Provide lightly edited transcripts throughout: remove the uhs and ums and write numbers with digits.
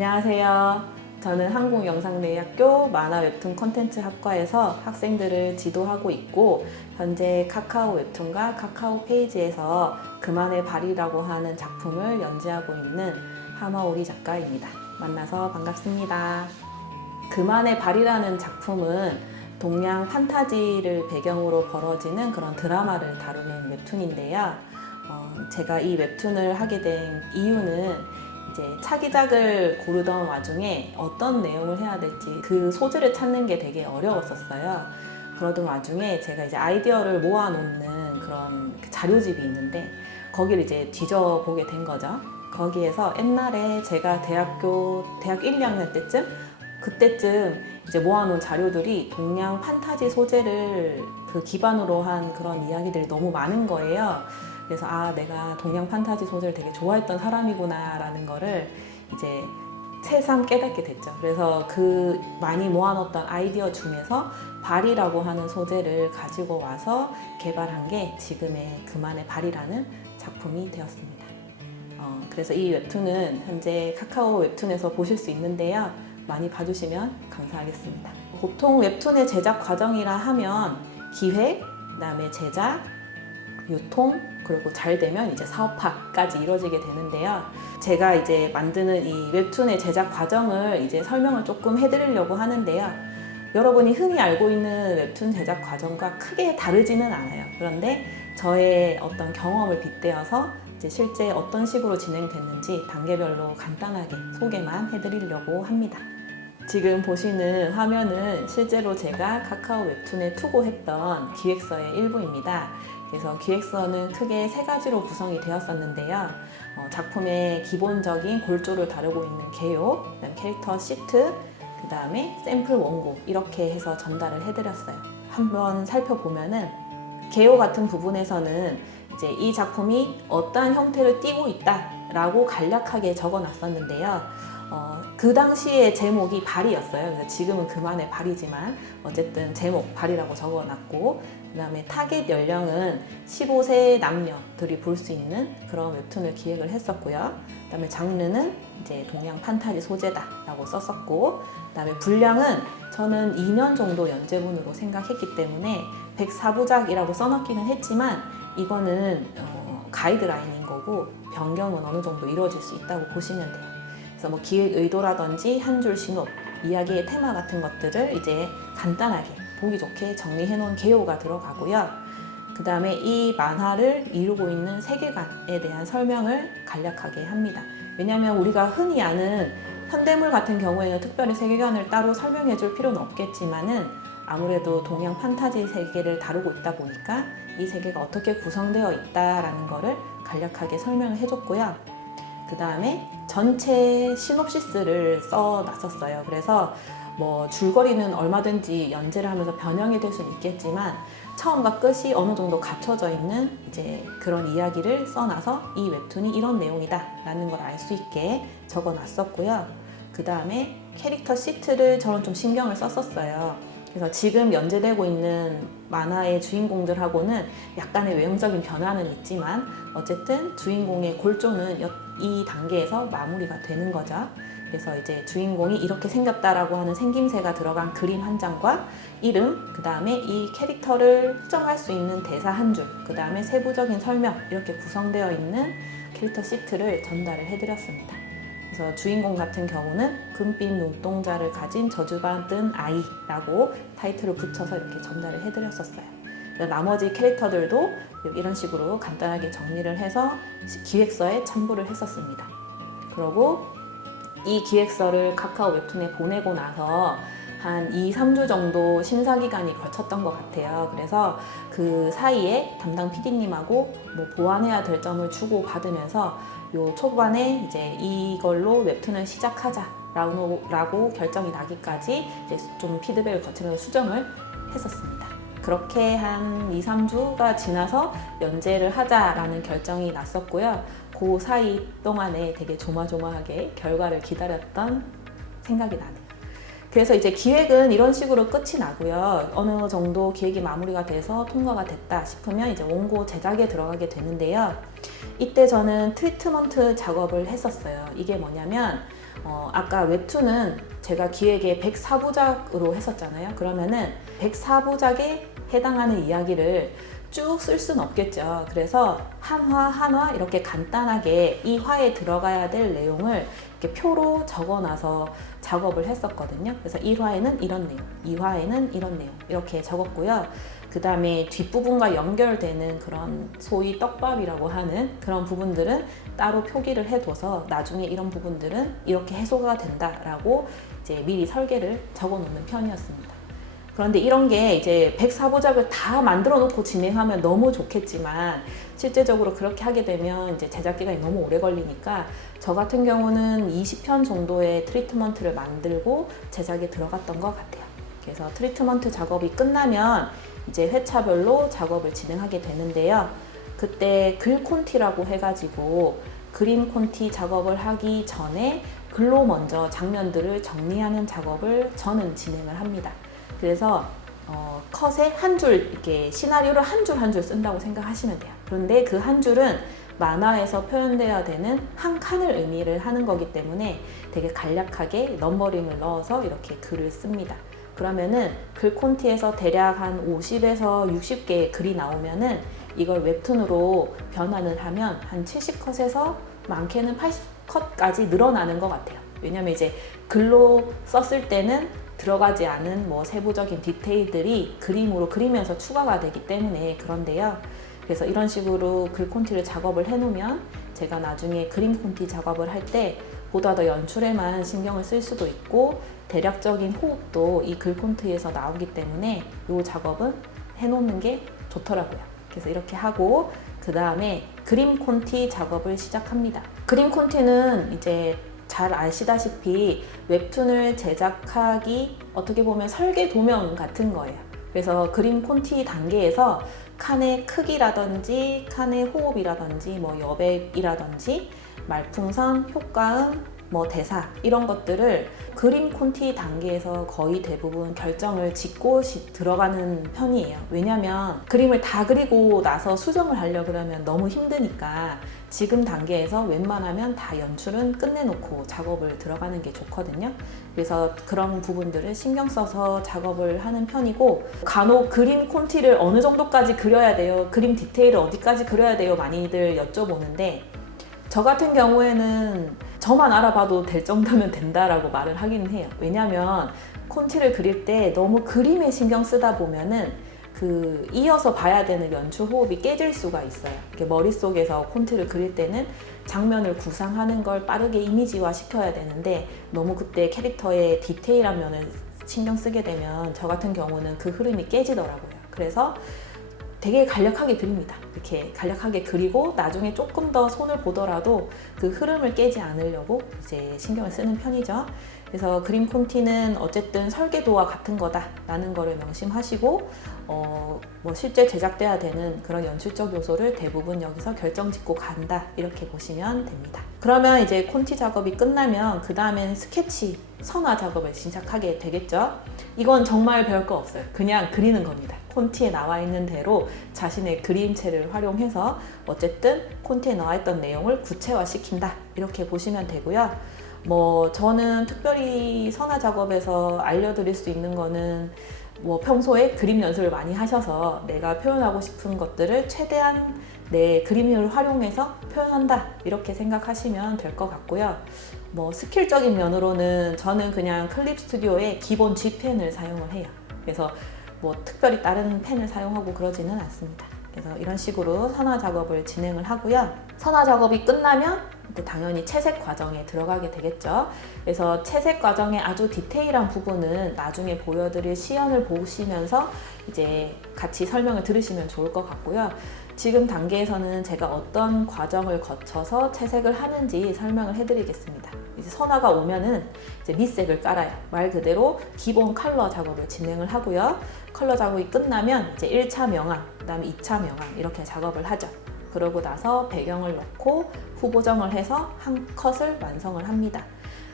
안녕하세요. 저는 한국영상대학교 만화 웹툰 콘텐츠 학과에서 학생들을 지도하고 있고 현재 카카오 웹툰과 카카오 페이지에서 그만의 발이라고 하는 작품을 연재하고 있는 하마오리 작가입니다. 만나서 반갑습니다. 그만의 발이라는 작품은 동양 판타지를 배경으로 벌어지는 그런 드라마를 다루는 웹툰인데요. 제가 이 웹툰을 하게 된 이유는 이제 차기작을 고르던 와중에 어떤 내용을 해야 될지 그 소재를 찾는 게 되게 어려웠었어요. 그러던 와중에 제가 이제 아이디어를 모아놓는 그런 자료집이 있는데 거기를 이제 뒤져보게 된 거죠. 거기에서 옛날에 제가 대학 1, 2학년 때쯤 그때쯤 이제 모아놓은 자료들이 동양 판타지 소재를 그 기반으로 한 그런 이야기들이 너무 많은 거예요. 그래서 내가 동양 판타지 소재를 되게 좋아했던 사람이구나 라는 거를 이제 새삼 깨닫게 됐죠. 그래서 그 많이 모아놓던 아이디어 중에서 발이라고 하는 소재를 가지고 와서 개발한 게 지금의 그만의 발이라는 작품이 되었습니다. 그래서 이 웹툰은 현재 카카오 웹툰에서 보실 수 있는데요. 많이 봐주시면 감사하겠습니다. 보통 웹툰의 제작 과정이라 하면 기획, 그다음에 제작, 유통, 그리고 잘 되면 이제 사업화까지 이루어지게 되는데요. 제가 이제 만드는 이 웹툰의 제작 과정을 이제 설명을 조금 해드리려고 하는데요. 여러분이 흔히 알고 있는 웹툰 제작 과정과 크게 다르지는 않아요. 그런데 저의 어떤 경험을 빗대어서 이제 실제 어떤 식으로 진행됐는지 단계별로 간단하게 소개만 해드리려고 합니다. 지금 보시는 화면은 실제로 제가 카카오 웹툰에 투고했던 기획서의 일부입니다. 그래서 기획서는 크게 세 가지로 구성이 되었었는데요. 작품의 기본적인 골조를 다루고 있는 개요, 그다음 캐릭터 시트, 그 다음에 샘플 원고 이렇게 해서 전달을 해드렸어요. 한번 살펴보면은 개요 같은 부분에서는 이제 이 작품이 어떠한 형태를 띠고 있다라고 간략하게 적어놨었는데요. 그 당시의 제목이 발이었어요. 그래서 지금은 그만의 발이지만 어쨌든 제목 발이라고 적어놨고, 그 다음에 타겟 연령은 15세 남녀들이 볼 수 있는 그런 웹툰을 기획을 했었고요. 그 다음에 장르는 이제 동양 판타지 소재다라고 썼었고, 그 다음에 분량은 저는 2년 정도 연재분으로 생각했기 때문에 104부작이라고 써놓기는 했지만 이거는 가이드라인인 거고 변경은 어느 정도 이루어질 수 있다고 보시면 돼요. 그래서 뭐 기획 의도라든지 한 줄 신호, 이야기의 테마 같은 것들을 이제 간단하게 보기 좋게 정리해 놓은 개요가 들어가고요. 그 다음에 이 만화를 이루고 있는 세계관에 대한 설명을 간략하게 합니다. 왜냐하면 우리가 흔히 아는 현대물 같은 경우에는 특별히 세계관을 따로 설명해 줄 필요는 없겠지만은 아무래도 동양 판타지 세계를 다루고 있다 보니까 이 세계가 어떻게 구성되어 있다라는 거를 간략하게 설명을 해줬고요. 그 다음에 전체 시놉시스를 써놨었어요. 그래서 뭐 줄거리는 얼마든지 연재를 하면서 변형이 될 수는 있겠지만 처음과 끝이 어느 정도 갖춰져 있는 이제 그런 이야기를 써놔서 이 웹툰이 이런 내용이다 라는 걸 알 수 있게 적어놨었고요. 그 다음에 캐릭터 시트를 저는 좀 신경을 썼었어요. 그래서 지금 연재되고 있는 만화의 주인공들하고는 약간의 외형적인 변화는 있지만 어쨌든 주인공의 골조는 이 단계에서 마무리가 되는 거죠. 그래서 이제 주인공이 이렇게 생겼다라고 하는 생김새가 들어간 그림 한 장과 이름, 그 다음에 이 캐릭터를 특정할 수 있는 대사 한 줄, 그 다음에 세부적인 설명 이렇게 구성되어 있는 캐릭터 시트를 전달을 해드렸습니다. 그래서 주인공 같은 경우는 금빛 눈동자를 가진 저주받은 아이라고 타이틀을 붙여서 이렇게 전달을 해드렸었어요. 나머지 캐릭터들도 이런 식으로 간단하게 정리를 해서 기획서에 첨부를 했었습니다. 그리고 이 기획서를 카카오 웹툰에 보내고 나서 한 2, 3주 정도 심사 기간이 걸쳤던 것 같아요. 그래서 그 사이에 담당 PD님하고 뭐 보완해야 될 점을 주고 받으면서 요 초반에 이제 이걸로 웹툰을 시작하자라고 결정이 나기까지 이제 좀 피드백을 거치면서 수정을 했었습니다. 그렇게 한 2, 3주가 지나서 연재를 하자라는 결정이 났었고요. 그 사이 동안에 되게 조마조마하게 결과를 기다렸던 생각이 나네요. 그래서 이제 기획은 이런 식으로 끝이 나고요. 어느 정도 기획이 마무리가 돼서 통과가 됐다 싶으면 이제 원고 제작에 들어가게 되는데요. 이때 저는 트리트먼트 작업을 했었어요. 이게 뭐냐면 아까 웹툰은 제가 기획에 104부작으로 했었잖아요. 그러면은 104부작에 해당하는 이야기를 쭉 쓸 수는 없겠죠. 그래서 한 화 한 화 이렇게 간단하게 이 화에 들어가야 될 내용을 이렇게 표로 적어놔서 작업을 했었거든요. 그래서 1화에는 이런 내용, 2화에는 이런 내용 이렇게 적었고요. 그 다음에 뒷부분과 연결되는 그런 소위 떡밥이라고 하는 그런 부분들은 따로 표기를 해둬서 나중에 이런 부분들은 이렇게 해소가 된다라고 이제 미리 설계를 적어 놓는 편이었습니다. 그런데 이런 게 이제 104부작을 다 만들어 놓고 진행하면 너무 좋겠지만 실제적으로 그렇게 하게 되면 이제 제작 기간이 너무 오래 걸리니까 저 같은 경우는 20편 정도의 트리트먼트를 만들고 제작에 들어갔던 것 같아요. 그래서 트리트먼트 작업이 끝나면 이제 회차별로 작업을 진행하게 되는데요. 그때 글 콘티라고 해가지고 그림 콘티 작업을 하기 전에 글로 먼저 장면들을 정리하는 작업을 저는 진행을 합니다. 그래서 컷에 한 줄 이렇게 시나리오를 한 줄 한 줄 쓴다고 생각하시면 돼요. 그런데 그 한 줄은 만화에서 표현되어야 되는 한 칸을 의미를 하는 거기 때문에 되게 간략하게 넘버링을 넣어서 이렇게 글을 씁니다. 그러면은 글 콘티에서 대략 한 50에서 60개의 글이 나오면은 이걸 웹툰으로 변환을 하면 한 70컷에서 많게는 80컷까지 늘어나는 것 같아요. 왜냐면 이제 글로 썼을 때는 들어가지 않은 뭐 세부적인 디테일들이 그림으로 그리면서 추가가 되기 때문에 그런데요. 그래서 이런 식으로 글 콘티를 작업을 해놓으면 제가 나중에 그림 콘티 작업을 할 때 보다 더 연출에만 신경을 쓸 수도 있고 대략적인 호흡도 이 글 콘티에서 나오기 때문에 이 작업은 해놓는 게 좋더라고요. 그래서 이렇게 하고 그 다음에 그림 콘티 작업을 시작합니다. 그림 콘티는 이제 잘 아시다시피 웹툰을 제작하기 어떻게 보면 설계 도면 같은 거예요. 그래서 그림 콘티 단계에서 칸의 크기라든지 칸의 호흡이라든지 뭐 여백이라든지 말풍선, 효과음, 뭐 대사 이런 것들을 그림 콘티 단계에서 거의 대부분 결정을 짓고 들어가는 편이에요. 왜냐면 그림을 다 그리고 나서 수정을 하려고 그러면 너무 힘드니까 지금 단계에서 웬만하면 다 연출은 끝내놓고 작업을 들어가는 게 좋거든요. 그래서 그런 부분들을 신경 써서 작업을 하는 편이고 간혹 그림 콘티를 어느 정도까지 그려야 돼요? 그림 디테일을 어디까지 그려야 돼요? 많이들 여쭤보는데 저 같은 경우에는 저만 알아봐도 될 정도면 된다라고 말을 하기는 해요. 왜냐면 콘티를 그릴 때 너무 그림에 신경 쓰다 보면은 이어서 봐야 되는 연출 호흡이 깨질 수가 있어요. 이렇게 머릿속에서 콘티를 그릴 때는 장면을 구상하는 걸 빠르게 이미지화 시켜야 되는데 너무 그때 캐릭터의 디테일한 면을 신경 쓰게 되면 저 같은 경우는 그 흐름이 깨지더라고요. 그래서 되게 간략하게 그립니다. 이렇게 간략하게 그리고 나중에 조금 더 손을 보더라도 그 흐름을 깨지 않으려고 이제 신경을 쓰는 편이죠. 그래서 그림 콘티는 어쨌든 설계도와 같은 거다라는 거를 명심하시고 뭐 실제 제작돼야 되는 그런 연출적 요소를 대부분 여기서 결정짓고 간다 이렇게 보시면 됩니다. 그러면 이제 콘티 작업이 끝나면 그 다음엔 스케치, 선화 작업을 시작하게 되겠죠. 이건 정말 별거 없어요. 그냥 그리는 겁니다. 콘티에 나와 있는 대로 자신의 그림체를 활용해서 어쨌든 콘티에 나와 있던 내용을 구체화시킨다 이렇게 보시면 되고요. 뭐 저는 특별히 선화 작업에서 알려드릴 수 있는 거는 뭐 평소에 그림 연습을 많이 하셔서 내가 표현하고 싶은 것들을 최대한 내 그림을 활용해서 표현한다 이렇게 생각하시면 될 것 같고요. 뭐 스킬적인 면으로는 저는 그냥 클립 스튜디오의 기본 G펜을 사용을 해요. 그래서 뭐 특별히 다른 펜을 사용하고 그러지는 않습니다. 그래서 이런 식으로 선화 작업을 진행을 하고요. 선화 작업이 끝나면 당연히 채색 과정에 들어가게 되겠죠. 그래서 채색 과정의 아주 디테일한 부분은 나중에 보여드릴 시연을 보시면서 이제 같이 설명을 들으시면 좋을 것 같고요. 지금 단계에서는 제가 어떤 과정을 거쳐서 채색을 하는지 설명을 해드리겠습니다. 이제 선화가 오면은 이제 밑색을 깔아요. 말 그대로 기본 컬러 작업을 진행을 하고요. 컬러 작업이 끝나면 이제 1차 명암, 그 다음에 2차 명암 이렇게 작업을 하죠. 그러고 나서 배경을 넣고 후보정을 해서 한 컷을 완성을 합니다.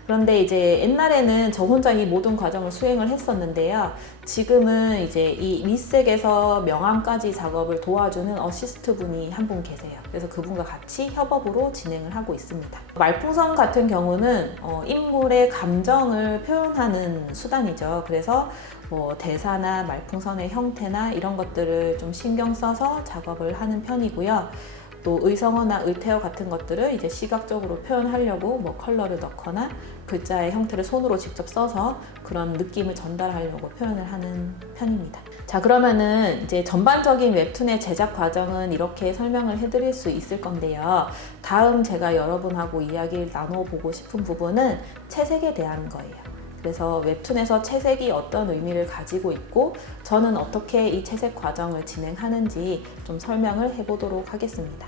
그런데 이제 옛날에는 저 혼자 이 모든 과정을 수행을 했었는데요. 지금은 이제 이 밑색에서 명암까지 작업을 도와주는 어시스트 분이 한 분 계세요. 그래서 그분과 같이 협업으로 진행을 하고 있습니다. 말풍선 같은 경우는 인물의 감정을 표현하는 수단이죠. 그래서 뭐 대사나 말풍선의 형태나 이런 것들을 좀 신경 써서 작업을 하는 편이고요. 또 의성어나 의태어 같은 것들을 이제 시각적으로 표현하려고 뭐 컬러를 넣거나 글자의 형태를 손으로 직접 써서 그런 느낌을 전달하려고 표현을 하는 편입니다. 자, 그러면은 이제 전반적인 웹툰의 제작 과정은 이렇게 설명을 해드릴 수 있을 건데요. 다음 제가 여러분하고 이야기를 나눠보고 싶은 부분은 채색에 대한 거예요. 그래서 웹툰에서 채색이 어떤 의미를 가지고 있고 저는 어떻게 이 채색 과정을 진행하는지 좀 설명을 해보도록 하겠습니다.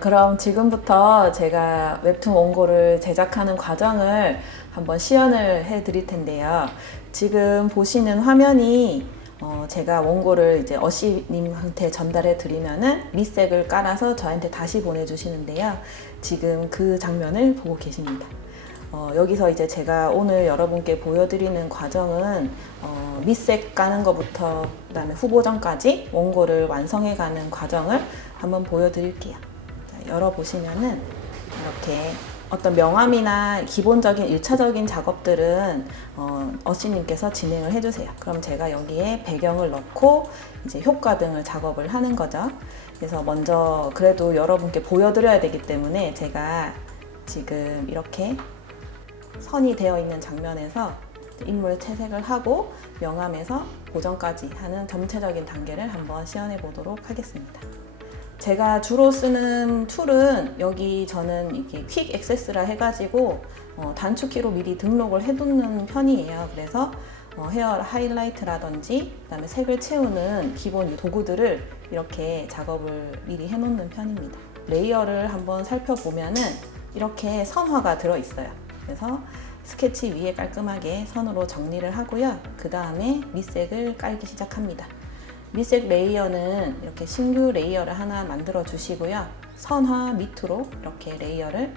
그럼 지금부터 제가 웹툰 원고를 제작하는 과정을 한번 시연을 해 드릴 텐데요. 지금 보시는 화면이 제가 원고를 이제 어씨님한테 전달해 드리면은 밑색을 깔아서 저한테 다시 보내주시는데요. 지금 그 장면을 보고 계십니다. 여기서 이제 제가 오늘 여러분께 보여드리는 과정은 밑색 까는 것부터 그다음에 후보전까지 원고를 완성해가는 과정을 한번 보여드릴게요. 자, 열어보시면은 이렇게 어떤 명암이나 기본적인 1차적인 작업들은 어씨님께서 진행을 해주세요. 그럼 제가 여기에 배경을 넣고 이제 효과 등을 작업을 하는 거죠. 그래서 먼저 그래도 여러분께 보여드려야 되기 때문에 제가 지금 이렇게 선이 되어 있는 장면에서 인물 채색을 하고 명암에서 보정까지 하는 전체적인 단계를 한번 시연해 보도록 하겠습니다. 제가 주로 쓰는 툴은 여기 저는 이게 퀵 액세스라 해가지고 단축키로 미리 등록을 해두는 편이에요. 그래서 헤어 하이라이트라든지 그다음에 색을 채우는 기본 도구들을 이렇게 작업을 미리 해놓는 편입니다. 레이어를 한번 살펴보면은 이렇게 선화가 들어있어요. 그래서 스케치 위에 깔끔하게 선으로 정리를 하고요. 그 다음에 밑색을 깔기 시작합니다. 밑색 레이어는 이렇게 신규 레이어를 하나 만들어 주시고요. 선화 밑으로 이렇게 레이어를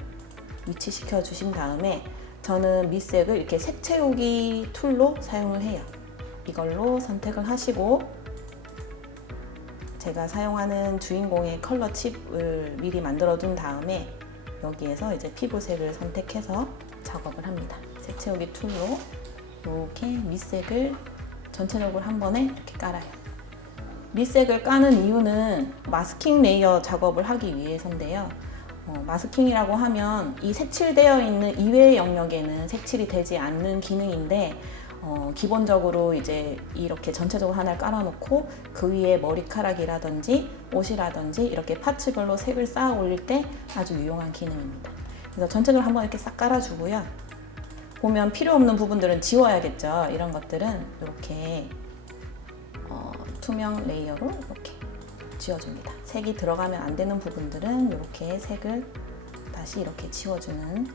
위치시켜 주신 다음에 저는 밑색을 이렇게 색 채우기 툴로 사용을 해요. 이걸로 선택을 하시고 제가 사용하는 주인공의 컬러 칩을 미리 만들어 둔 다음에 여기에서 이제 피부색을 선택해서 작업을 합니다. 색 채우기 툴로 이렇게 밑색을 전체적으로 한 번에 이렇게 깔아요. 밑색을 까는 이유는 마스킹 레이어 작업을 하기 위해서인데요. 마스킹이라고 하면 이 색칠되어 있는 이외의 영역에는 색칠이 되지 않는 기능인데 기본적으로 이제 이렇게 전체적으로 하나를 깔아놓고 그 위에 머리카락이라든지 옷이라든지 이렇게 파츠별로 색을 쌓아 올릴 때 아주 유용한 기능입니다. 그래서 전체적으로 한번 이렇게 싹 깔아주고요. 보면 필요 없는 부분들은 지워야겠죠. 이런 것들은 이렇게 투명 레이어로 이렇게 지워줍니다. 색이 들어가면 안 되는 부분들은 이렇게 색을 다시 이렇게 지워주는.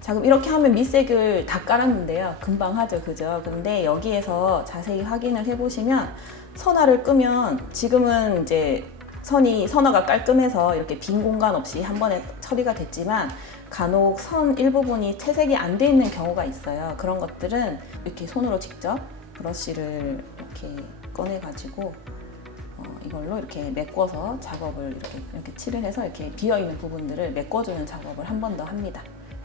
자, 그럼 이렇게 하면 밑색을 다 깔았는데요. 금방 하죠, 그죠? 근데 여기에서 자세히 확인을 해보시면 선화를 끄면 지금은 이제 선화가 깔끔해서 이렇게 빈 공간 없이 한 번에 처리가 됐지만 간혹 선 일부분이 채색이 안 돼 있는 경우가 있어요. 그런 것들은 이렇게 손으로 직접 브러쉬를 이렇게 꺼내가지고 이걸로 이렇게 메꿔서 작업을 이렇게 칠을 해서 이렇게 비어있는 부분들을 메꿔주는 작업을 한 번 더 합니다.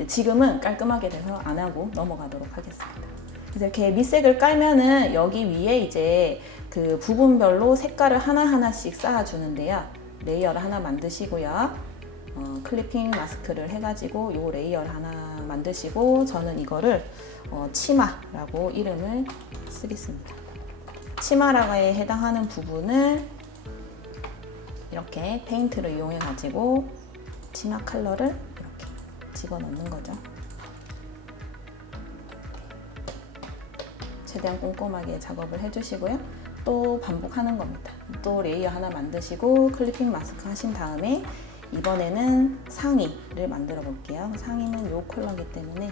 지금은 깔끔하게 돼서 안 하고 넘어가도록 하겠습니다. 그래서 이렇게 밑색을 깔면은 여기 위에 이제 그 부분별로 색깔을 하나하나씩 쌓아주는데요. 레이어를 하나 만드시고요. 클리핑 마스크를 해가지고 이 레이어를 하나 만드시고 저는 이거를 치마라고 이름을 쓰겠습니다. 치마라에 해당하는 부분을 이렇게 페인트를 이용해 가지고 치마 컬러를 이렇게 집어넣는 거죠. 최대한 꼼꼼하게 작업을 해주시고요. 또 반복하는 겁니다. 또 레이어 하나 만드시고 클리핑 마스크 하신 다음에 이번에는 상의를 만들어 볼게요. 상의는 이 컬러이기 때문에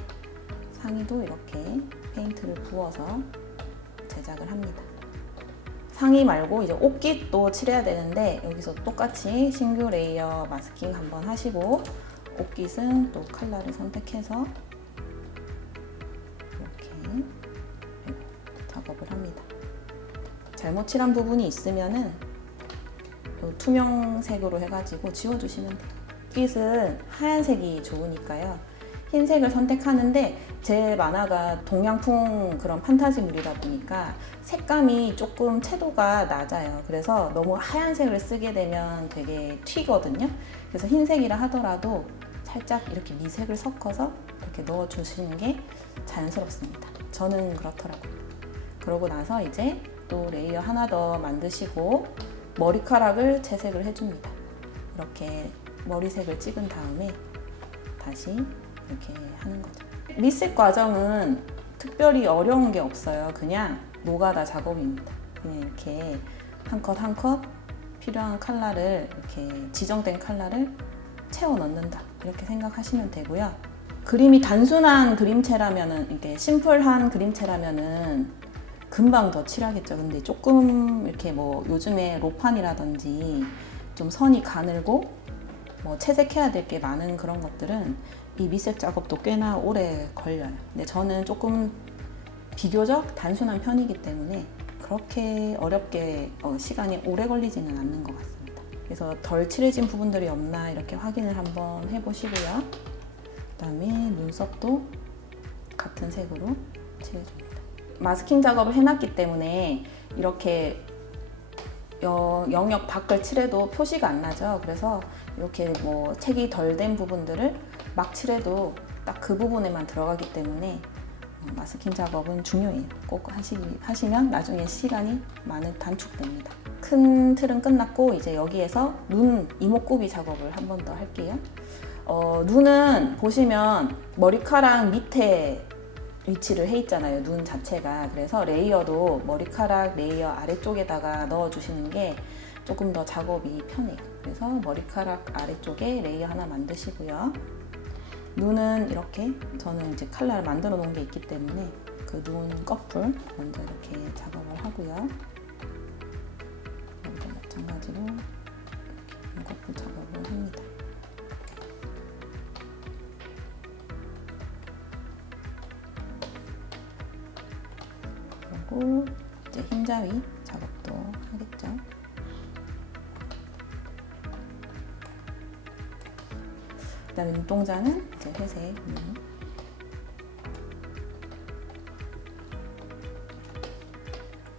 상의도 이렇게 페인트를 부어서 제작을 합니다. 상의 말고 이제 옷깃도 칠해야 되는데 여기서 똑같이 신규 레이어 마스킹 한번 하시고 옷깃은 또 컬러를 선택해서 이렇게 작업을 합니다. 잘못 칠한 부분이 있으면은 투명색으로 해가지고 지워주시면 돼요. 옷깃은 하얀색이 좋으니까요. 흰색을 선택하는데 제 만화가 동양풍 그런 판타지물이다 보니까 색감이 조금 채도가 낮아요. 그래서 너무 하얀색을 쓰게 되면 되게 튀거든요. 그래서 흰색이라 하더라도 살짝 이렇게 미색을 섞어서 이렇게 넣어주시는 게 자연스럽습니다. 저는 그렇더라고요. 그러고 나서 이제 또 레이어 하나 더 만드시고 머리카락을 채색을 해줍니다. 이렇게 머리색을 찍은 다음에 다시 이렇게 하는 거죠. 밑색 과정은 특별히 어려운 게 없어요. 그냥 노가다 작업입니다. 그냥 이렇게 한 컷 한 컷 필요한 컬러를 이렇게 지정된 컬러를 채워 넣는다. 이렇게 생각하시면 되고요. 그림이 단순한 그림체라면은 이게 심플한 그림체라면은 금방 더 칠하겠죠. 근데 조금 이렇게 뭐 요즘에 로판이라든지 좀 선이 가늘고 뭐 채색해야 될 게 많은 그런 것들은 이 밑색 작업도 꽤나 오래 걸려요. 근데 저는 조금 비교적 단순한 편이기 때문에 그렇게 어렵게 시간이 오래 걸리지는 않는 것 같습니다. 그래서 덜 칠해진 부분들이 없나 이렇게 확인을 한번 해보시고요. 그다음에 눈썹도 같은 색으로 칠해줍니다. 마스킹 작업을 해놨기 때문에 이렇게 영역 밖을 칠해도 표시가 안 나죠. 그래서 이렇게 뭐 색이 덜 된 부분들을 막 칠해도 딱 그 부분에만 들어가기 때문에 마스킹 작업은 중요해요. 꼭 하시면 나중에 시간이 많이 단축됩니다. 큰 틀은 끝났고 이제 여기에서 눈 이목구비 작업을 한 번 더 할게요. 눈은 보시면 머리카락 밑에 위치를 해 있잖아요. 눈 자체가. 그래서 레이어도 머리카락 레이어 아래쪽에다가 넣어주시는 게 조금 더 작업이 편해요. 그래서 머리카락 아래쪽에 레이어 하나 만드시고요. 눈은 이렇게 저는 이제 컬러를 만들어 놓은 게 있기 때문에 그 눈 꺼풀 먼저 이렇게 작업을 하고요. 여기도 마찬가지로 이렇게 눈 꺼풀 작업을 합니다. 그리고 이제 흰자위 작업도 하겠죠. 그다음에 눈동자는 이제 회색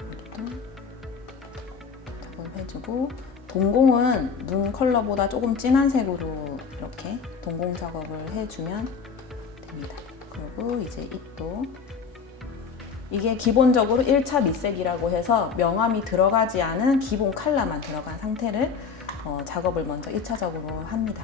여기도 작업을 해주고 동공은 눈 컬러보다 조금 진한 색으로 이렇게 동공 작업을 해주면 됩니다. 그리고 이제 입도 이게 기본적으로 1차 밑색이라고 해서 명암이 들어가지 않은 기본 컬러만 들어간 상태를 작업을 먼저 1차적으로 합니다.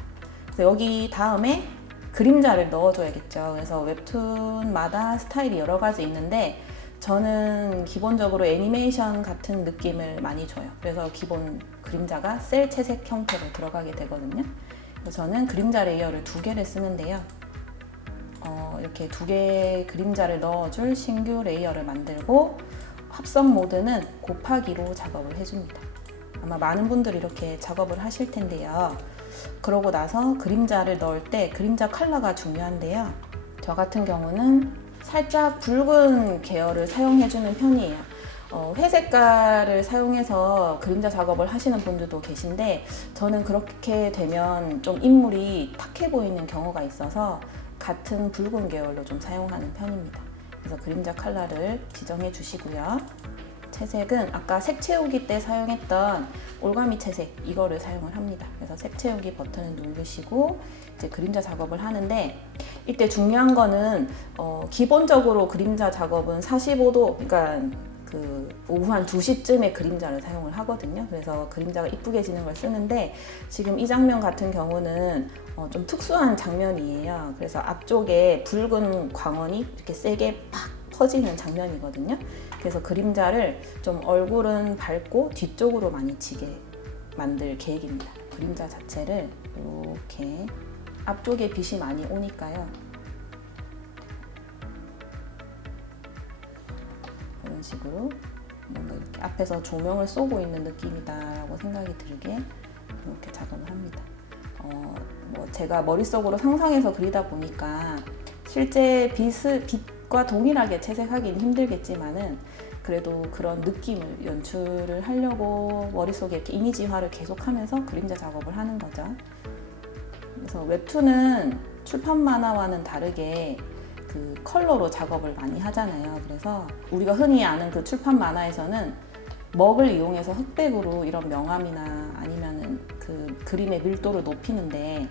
그래서 여기 다음에 그림자를 넣어줘야겠죠. 그래서 웹툰마다 스타일이 여러 가지 있는데 저는 기본적으로 애니메이션 같은 느낌을 많이 줘요. 그래서 기본 그림자가 셀 채색 형태로 들어가게 되거든요. 그래서 저는 그림자 레이어를 2개를 쓰는데요. 이렇게 2개의 그림자를 넣어줄 신규 레이어를 만들고 합성 모드는 곱하기로 작업을 해줍니다. 아마 많은 분들이 이렇게 작업을 하실 텐데요. 그러고 나서 그림자를 넣을 때 그림자 컬러가 중요한데요. 저 같은 경우는 살짝 붉은 계열을 사용해주는 편이에요. 회색깔을 사용해서 그림자 작업을 하시는 분들도 계신데 저는 그렇게 되면 좀 인물이 탁해 보이는 경우가 있어서 같은 붉은 계열로 좀 사용하는 편입니다. 그래서 그림자 컬러를 지정해 주시고요. 채색은 아까 색 채우기 때 사용했던 올가미 채색 이거를 사용을 합니다. 그래서 색 채우기 버튼을 누르시고 이제 그림자 작업을 하는데 이때 중요한 거는 기본적으로 그림자 작업은 45도 그러니까 그 오후 한 2시쯤에 그림자를 사용을 하거든요. 그래서 그림자가 이쁘게 지는 걸 쓰는데 지금 이 장면 같은 경우는 좀 특수한 장면이에요. 그래서 앞쪽에 붉은 광원이 이렇게 세게 팍 퍼지는 장면이거든요. 그래서 그림자를 좀 얼굴은 밝고 뒤쪽으로 많이 지게 만들 계획입니다. 그림자 자체를 이렇게 앞쪽에 빛이 많이 오니까요. 이런 식으로 뭔가 이렇게 앞에서 조명을 쏘고 있는 느낌이다라고 생각이 들게 이렇게 작업을 합니다. 뭐 제가 머릿속으로 상상해서 그리다 보니까 실제 빛과 동일하게 채색하기는 힘들겠지만은 그래도 그런 느낌을 연출을 하려고 머릿속에 이렇게 이미지화를 계속하면서 그림자 작업을 하는 거죠. 그래서 웹툰은 출판 만화와는 다르게 그 컬러로 작업을 많이 하잖아요. 그래서 우리가 흔히 아는 그 출판 만화에서는 먹을 이용해서 흑백으로 이런 명암이나 아니면은 그 그림의 밀도를 높이는데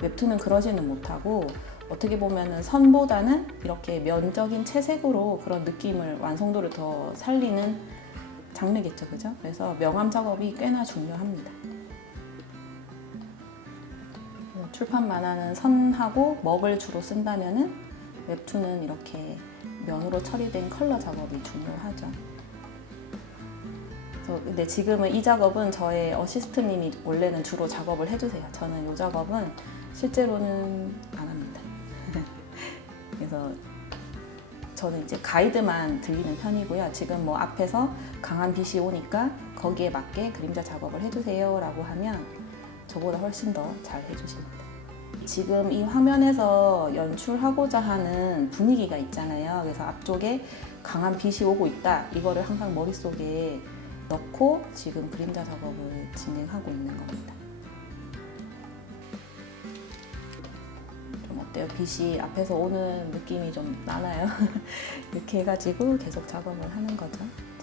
웹툰은 그러지는 못하고 어떻게 보면은 선보다는 이렇게 면적인 채색으로 그런 느낌을 완성도를 더 살리는 장르겠죠, 그죠? 그래서 명암 작업이 꽤나 중요합니다. 출판 만화는 선하고 먹을 주로 쓴다면은 웹툰은 이렇게 면으로 처리된 컬러 작업이 중요하죠. 근데 지금은 이 작업은 저의 어시스트님이 원래는 주로 작업을 해주세요. 저는 이 작업은 실제로는 안 합니다. 그래서 저는 이제 가이드만 들리는 편이고요. 지금 뭐 앞에서 강한 빛이 오니까 거기에 맞게 그림자 작업을 해주세요 라고 하면 저보다 훨씬 더 잘 해주십니다. 지금 이 화면에서 연출하고자 하는 분위기가 있잖아요. 그래서 앞쪽에 강한 빛이 오고 있다. 이거를 항상 머릿속에 넣고 지금 그림자 작업을 진행하고 있는 겁니다. 좀 어때요? 빛이 앞에서 오는 느낌이 좀 나나요? 이렇게 해가지고 계속 작업을 하는 거죠.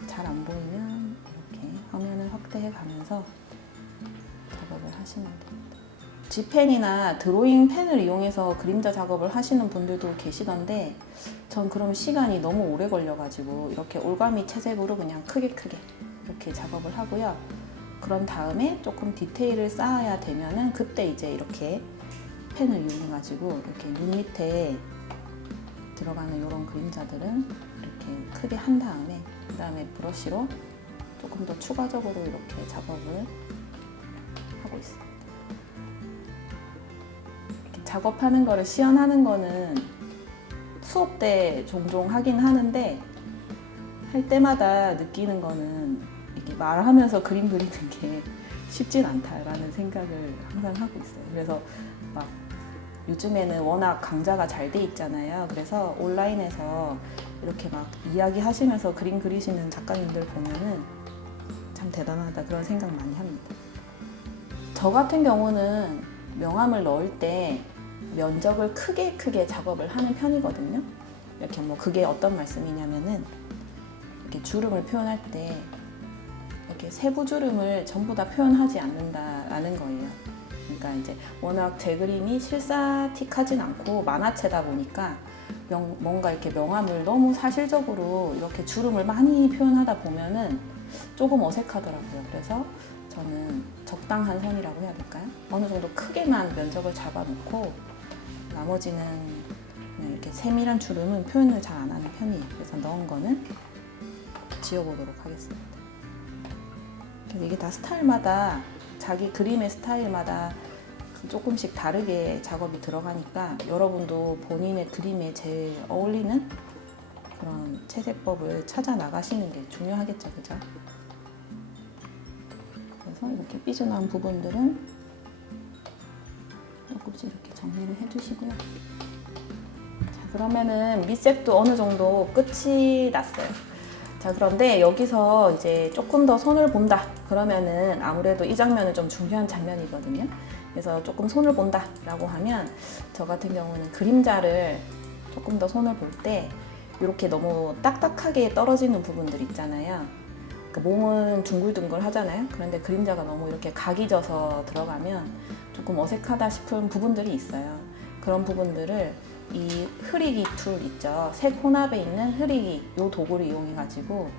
잘 안 보이면 이렇게 화면을 확대해 가면서 작업을 하시면 됩니다. G펜이나 드로잉 펜을 이용해서 그림자 작업을 하시는 분들도 계시던데 전 그럼 시간이 너무 오래 걸려가지고 이렇게 올가미 채색으로 그냥 크게 이렇게 작업을 하고요. 그런 다음에 조금 디테일을 쌓아야 되면은 그때 이제 이렇게 펜을 이용해가지고 이렇게 눈 밑에 들어가는 이런 그림자들은 이렇게 크게 한 다음에 그 다음에 브러쉬로 조금 더 추가적으로 이렇게 작업을 하고 있습니다. 작업하는 거를 시연하는 거는 수업 때 종종 하긴 하는데 할 때마다 느끼는 거는 이게 말하면서 그림 그리는 게 쉽진 않다라는 생각을 항상 하고 있어요. 그래서 막 요즘에는 워낙 강좌가 잘 돼 있잖아요. 그래서 온라인에서 이렇게 막 이야기하시면서 그림 그리시는 작가님들 보면은 참 대단하다 그런 생각 많이 합니다. 저 같은 경우는 명암을 넣을 때 면적을 크게 작업을 하는 편이거든요. 이렇게 뭐 그게 어떤 말씀이냐면은 이렇게 주름을 표현할 때 이렇게 세부 주름을 전부 다 표현하지 않는다라는 거예요. 그러니까 이제 워낙 제 그림이 실사틱하진 않고 만화체다 보니까 뭔가 이렇게 명암을 너무 사실적으로 이렇게 주름을 많이 표현하다 보면은 조금 어색하더라고요. 그래서 저는 적당한 선이라고 해야 될까요? 어느 정도 크게만 면적을 잡아놓고 나머지는 이렇게 세밀한 주름은 표현을 잘 안 하는 편이에요. 그래서 넣은 거는 지워보도록 하겠습니다. 그래서 이게 다 스타일마다 자기 그림의 스타일마다 조금씩 다르게 작업이 들어가니까 여러분도 본인의 그림에 제일 어울리는 그런 채색법을 찾아 나가시는 게 중요하겠죠, 그죠? 그래서 이렇게 삐져나온 부분들은 조금씩 이렇게 정리를 해주시고요. 자, 그러면은 밑색도 어느 정도 끝이 났어요. 자, 그런데 여기서 이제 조금 더 손을 본다. 그러면은 아무래도 이 장면은 좀 중요한 장면이거든요. 그래서 조금 손을 본다 라고 하면 저 같은 경우는 그림자를 조금 더 손을 볼 때 이렇게 너무 딱딱하게 떨어지는 부분들 있잖아요. 그 몸은 둥글둥글 하잖아요. 그런데 그림자가 너무 이렇게 각이 져서 들어가면 조금 어색하다 싶은 부분들이 있어요. 그런 부분들을 이 흐리기 툴 있죠. 색 혼합에 있는 흐리기 이 도구를 이용해 가지고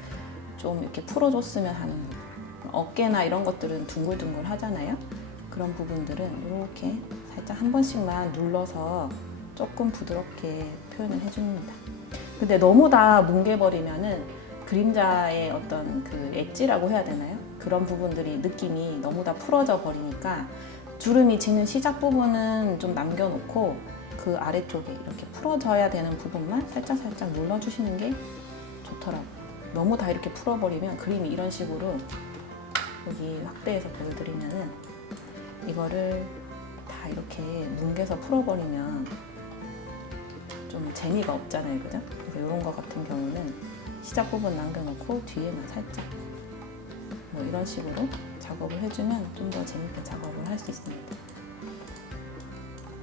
좀 이렇게 풀어줬으면 하는 부분. 어깨나 이런 것들은 둥글둥글 하잖아요. 그런 부분들은 이렇게 살짝 한 번씩만 눌러서 조금 부드럽게 표현을 해줍니다. 근데 너무 다 뭉개버리면은 그림자의 어떤 그 엣지라고 해야 되나요? 그런 부분들이 느낌이 너무 다 풀어져 버리니까 주름이 지는 시작 부분은 좀 남겨놓고 그 아래쪽에 이렇게 풀어져야 되는 부분만 살짝 눌러주시는 게 좋더라고요. 너무 다 이렇게 풀어버리면 그림이 이런 식으로 여기 확대해서 보여드리면은 이거를 다 이렇게 뭉개서 풀어버리면 좀 재미가 없잖아요, 그죠? 그래서 이런 거 같은 경우는 시작 부분 남겨놓고 뒤에는 살짝 뭐 이런 식으로 작업을 해주면 좀 더 재밌게 작업을 할 수 있습니다.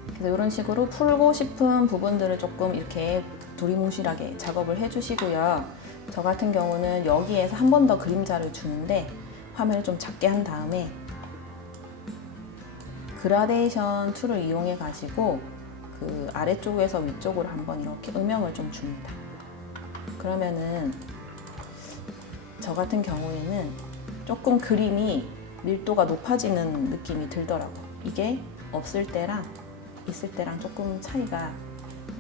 그래서 이런 식으로 풀고 싶은 부분들을 조금 이렇게 두리뭉실하게 작업을 해주시고요. 저 같은 경우는 여기에서 한 번 더 그림자를 주는데 화면을 좀 작게 한 다음에 그라데이션 툴을 이용해 가지고 그 아래쪽에서 위쪽으로 한번 이렇게 음영을 좀 줍니다. 그러면은 저 같은 경우에는 조금 그림이 밀도가 높아지는 느낌이 들더라고요. 이게 없을 때랑 있을 때랑 조금 차이가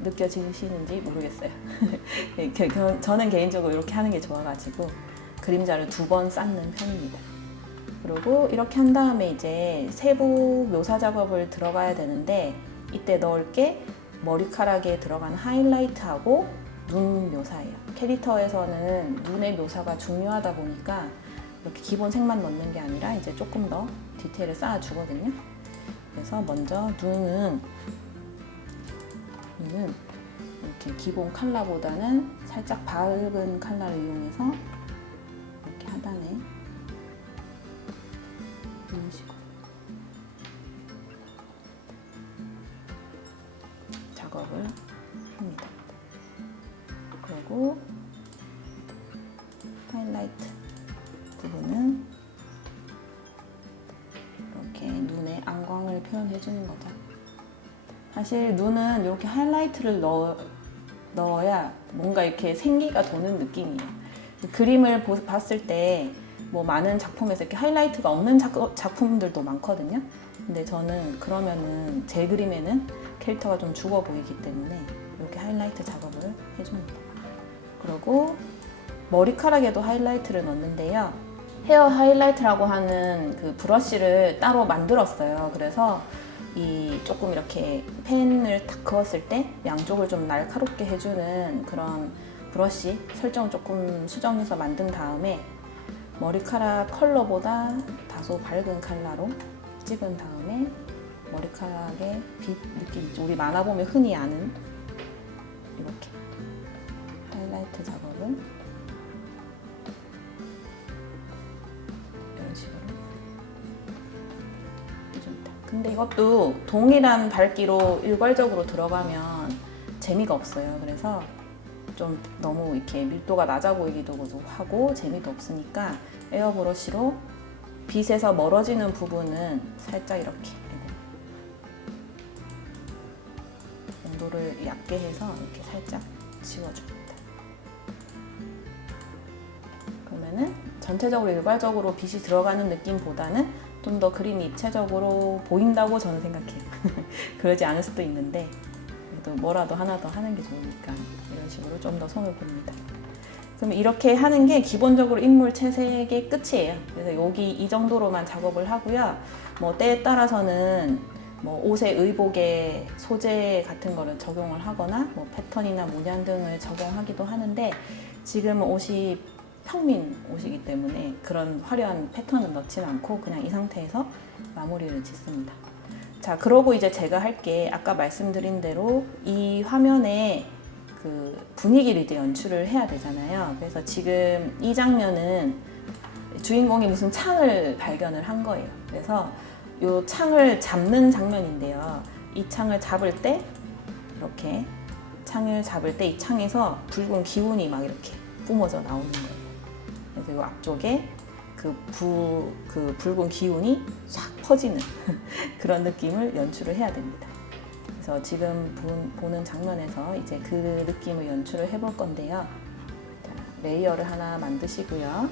느껴지시는지 모르겠어요. 저는 개인적으로 이렇게 하는 게 좋아가지고 그림자를 2번 쌓는 편입니다. 그리고 이렇게 한 다음에 이제 세부 묘사 작업을 들어가야 되는데 이때 넣을 게 머리카락에 들어간 하이라이트하고 눈 묘사예요. 캐릭터에서는 눈의 묘사가 중요하다 보니까 이렇게 기본 색만 넣는 게 아니라 이제 조금 더 디테일을 쌓아 주거든요. 그래서 먼저 눈은 이렇게 기본 컬러보다는 살짝 밝은 컬러를 이용해서 이렇게 하단에 이런 식으로 작업을 합니다. 그리고 하이라이트 부분은 이렇게 눈에 안광을 표현해 주는 거죠. 사실 눈은 이렇게 하이라이트를 넣어야 뭔가 이렇게 생기가 도는 느낌이에요. 그림을 봤을 때 뭐 많은 작품에서 이렇게 하이라이트가 없는 작품들도 많거든요. 근데 저는 그러면은 제 그림에는 캐릭터가 좀 죽어 보이기 때문에 이렇게 하이라이트 작업을 해줍니다. 그리고 머리카락에도 하이라이트를 넣는데요. 헤어 하이라이트라고 하는 그 브러쉬를 따로 만들었어요. 그래서 이 조금 이렇게 펜을 탁 그었을 때 양쪽을 좀 날카롭게 해주는 그런 브러쉬 설정을 조금 수정해서 만든 다음에 머리카락 컬러보다 다소 밝은 컬러로 찍은 다음에 머리카락의 빛 느낌 있죠. 우리 만화 보면 흔히 아는 이렇게 하이라이트 작업을 이런 식으로 해줍니다. 근데 이것도 동일한 밝기로 일괄적으로 들어가면 재미가 없어요. 그래서 좀 너무 이렇게 밀도가 낮아 보이기도 하고 재미도 없으니까 에어브러쉬로 빛에서 멀어지는 부분은 살짝 이렇게 온도를 얕게 해서 이렇게 살짝 지워줍니다. 그러면은 전체적으로 일괄적으로 빛이 들어가는 느낌보다는 좀 더 그림이 입체적으로 보인다고 저는 생각해요. 그러지 않을 수도 있는데 그래도 뭐라도 하나 더 하는 게 좋으니까 이런 식으로 좀 더 손을 봅니다. 그럼 이렇게 하는 게 기본적으로 인물 채색의 끝이에요. 그래서 여기 이 정도로만 작업을 하고요. 뭐 때에 따라서는 뭐 옷의 의복에 소재 같은 거를 적용을 하거나 뭐 패턴이나 문양 등을 적용하기도 하는데 지금은 옷이 평민 옷이기 때문에 그런 화려한 패턴은 넣지는 않고 그냥 이 상태에서 마무리를 짓습니다. 자, 그러고 이제 제가 할 게 아까 말씀드린 대로 이 화면에 그 분위기를 이제 연출을 해야 되잖아요. 그래서 지금 이 장면은 주인공이 무슨 창을 발견을 한 거예요. 그래서 이 창을 잡는 장면인데요. 이 창을 잡을 때 이렇게 창을 잡을 때 이 창에서 붉은 기운이 막 이렇게 뿜어져 나오는 거예요. 그래서 이 앞쪽에 그 붉은 기운이 싹 퍼지는 그런 느낌을 연출을 해야 됩니다. 그래서 지금 보는 장면에서 이제 그 느낌을 연출을 해볼 건데요. 자, 레이어를 하나 만드시고요.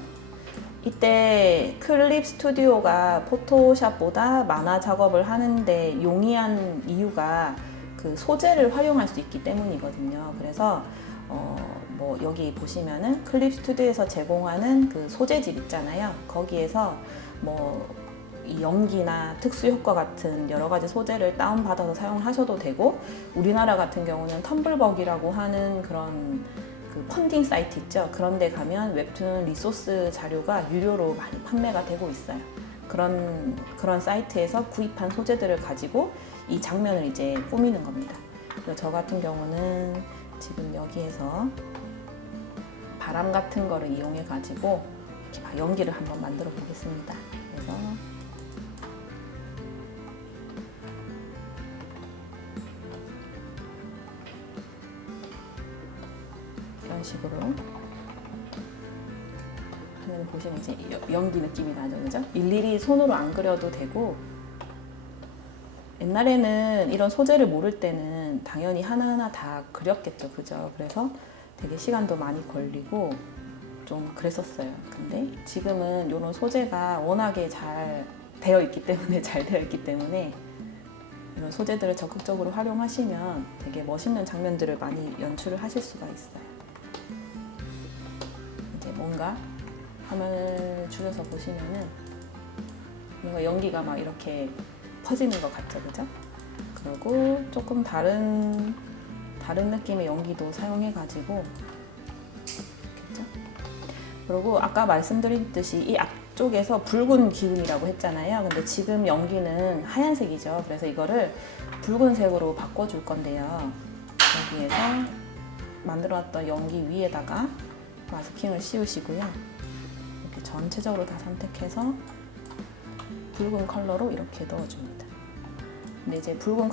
이때 클립 스튜디오가 포토샵보다 만화 작업을 하는데 용이한 이유가 그 소재를 활용할 수 있기 때문이거든요. 그래서 뭐 여기 보시면은 클립 스튜디오에서 제공하는 그 소재집 있잖아요. 거기에서 뭐 이 연기나 특수 효과 같은 여러 가지 소재를 다운받아서 사용하셔도 되고 우리나라 같은 경우는 텀블벅이라고 하는 그런 그 펀딩 사이트 있죠. 그런 데 가면 웹툰 리소스 자료가 유료로 많이 판매가 되고 있어요. 그런 사이트에서 구입한 소재들을 가지고 이 장면을 이제 꾸미는 겁니다. 그래서 저 같은 경우는 지금 여기에서 바람 같은 거를 이용해 가지고 이렇게 막 연기를 한번 만들어 보겠습니다. 그래서 이런 식으로 하면 보시면 이제 연기 느낌이 나죠, 그죠? 일일이 손으로 안 그려도 되고, 옛날에는 이런 소재를 모를 때는 당연히 하나하나 다 그렸겠죠, 그죠? 그래서 되게 시간도 많이 걸리고 좀 그랬었어요. 근데 지금은 이런 소재가 워낙에 잘 되어 있기 때문에 이런 소재들을 적극적으로 활용하시면 되게 멋있는 장면들을 많이 연출을 하실 수가 있어요. 이제 뭔가 화면을 줄여서 보시면은 뭔가 연기가 막 이렇게 퍼지는 것 같죠, 그죠? 그리고 조금 다른 느낌의 연기도 사용해가지고, 그죠? 그리고 아까 말씀드렸듯이 이 앞쪽에서 붉은 기운이라고 했잖아요. 근데 지금 연기는 하얀색이죠. 그래서 이거를 붉은색으로 바꿔줄 건데요. 여기에서 만들어놨던 연기 위에다가 마스킹을 씌우시고요. 이렇게 전체적으로 다 선택해서 붉은 컬러로 이렇게 넣어줍니다. 근데 이제 붉은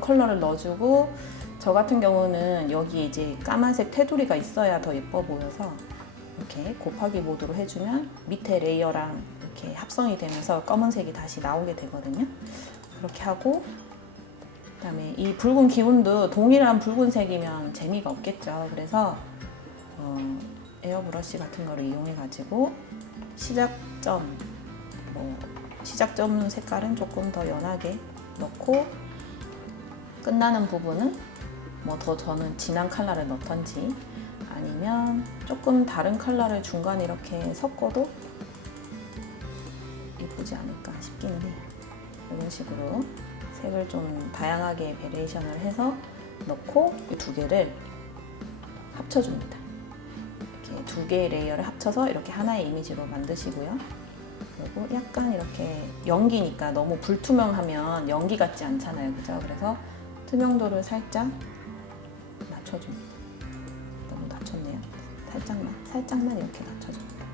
컬러를 넣어주고, 저 같은 경우는 여기 이제 까만색 테두리가 있어야 더 예뻐 보여서 이렇게 곱하기 모드로 해주면 밑에 레이어랑 이렇게 합성이 되면서 검은색이 다시 나오게 되거든요. 그렇게 하고, 그다음에 이 붉은 기운도 동일한 붉은색이면 재미가 없겠죠. 그래서 에어브러쉬 같은 거를 이용해 가지고 시작점 색깔은 조금 더 연하게 넣고, 끝나는 부분은 뭐 더 저는 진한 컬러를 넣던지 아니면 조금 다른 컬러를 중간에 이렇게 섞어도 예쁘지 않을까 싶기는 해요. 이런 식으로 색을 좀 다양하게 베리에이션을 해서 넣고 이 두 개를 합쳐줍니다. 이렇게 두 개의 레이어를 합쳐서 이렇게 하나의 이미지로 만드시고요. 그리고 약간 이렇게 연기니까 너무 불투명하면 연기 같지 않잖아요, 그죠? 그래서 투명도를 살짝 낮춰줍니다. 너무 낮췄네요. 살짝만 이렇게 낮춰줍니다.